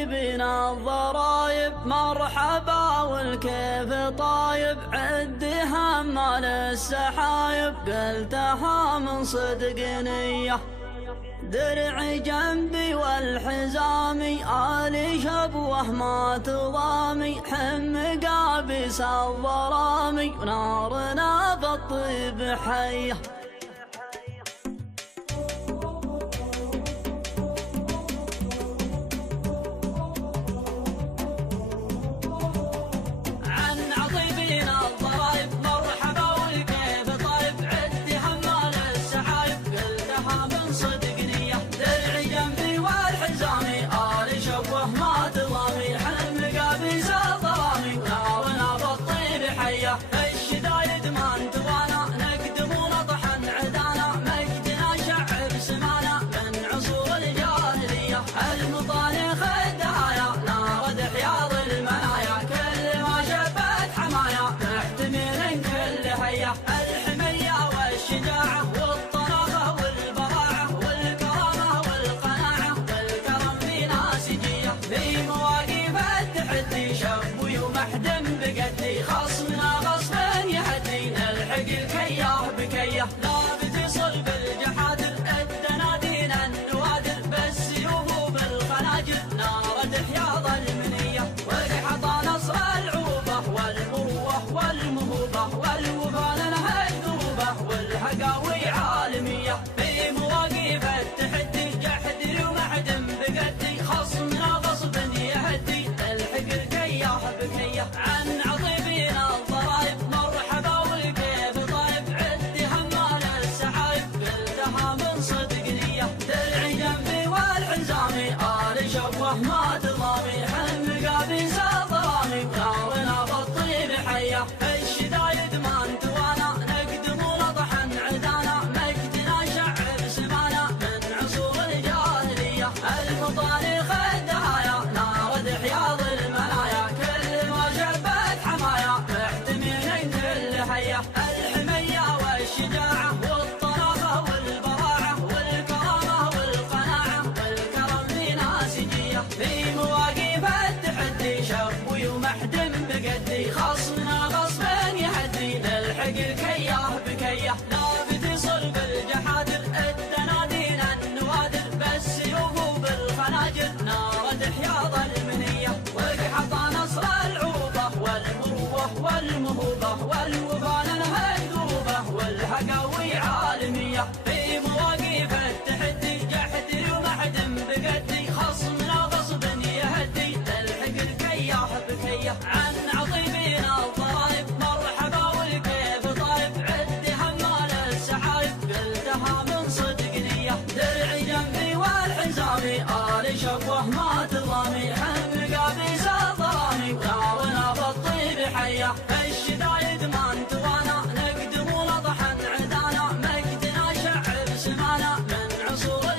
طيبنا الضرايب مرحبا والكيف طايب، عد همال السحايب قلتها من صدق نية. درعي جنبي والحزامي آلي شبوه ما تضامي، حم قابس الظلامي ونارنا بالطيب حيه. الشدايد ما انتظانا نقدم ونطحن عدانا، مجدنا شعب سمانا من عصور الجاهلية. المطالخ الدهايا نارد حياض المنايا، كل ما شبت حمايا محتمل كل هيا. الحمية والشجاعة والطلاقة والبراعة والكرامة والقناعة والكرم في ناسجية. في مواقف التحدي شبوي ومحدم بقدي، خصمنا غصبا يهدي نلحق الكياه بكيه. لا بتصل بالجحادر الدنادين النوادر، بالسيوف وبالخناجر نارد حياض المنية. وقحط نصر العوبة والمروة والمهوبة والوفا لها الذروبة والحقاوي عالمية. في مواقف التحدي جحدر ومحدم بقدي، خصمنا غصبا يهدي نلحق الكياه بكيه. عن عطيبنا الضرايب مرحبا والكيف طايب، عد همال السحايب قلتها من صدق نية. درعي جنبي والحزامي آلي شبوه ما تضامي، حم قابس الظلامي ونارنا بالطيب حيه. الشدايد ما انتوانا نقدم ونطحن عدانا، مجدنا شعب سمانا من عصور الجاهلية. المطالخ الدهايا نارد حياض المنايا، كل ما شبت حمايا محتمل كل هيا. الحمية والشجاعة والطلاقة والبراعة والكرامة والقناعة والكرم في ناسجية. في مواقف التحدي شبوي ومحدم بقدي، خصمنا غصبا يهدي نلحق الكياه بكيه. لا بتصل بالجحادر الدنادين النوادر، بالسيوف وبالخناجر نارد حياض المنية. وقحط نصر العوبة والمروة والمهوبة والوفا لها الذروبة والحقاوي عالمية. في مواقف التحدي جحدر ومحدم بقدي، خصمنا غصبا يهدي نلحق الكياه بكيه. عن عطيبنا الضرايب مرحبا والكيف طايب، عد همال السحايب قلتها من صدق نية. درعي جنبي والحزامي آلي شبوه ما تضامي، حم قابس الظلامي ونارنا بالطيب حيه. الشدايد ما انتوانا نقدم ونطحن عدانا، مجدنا شعب سمانا من عصور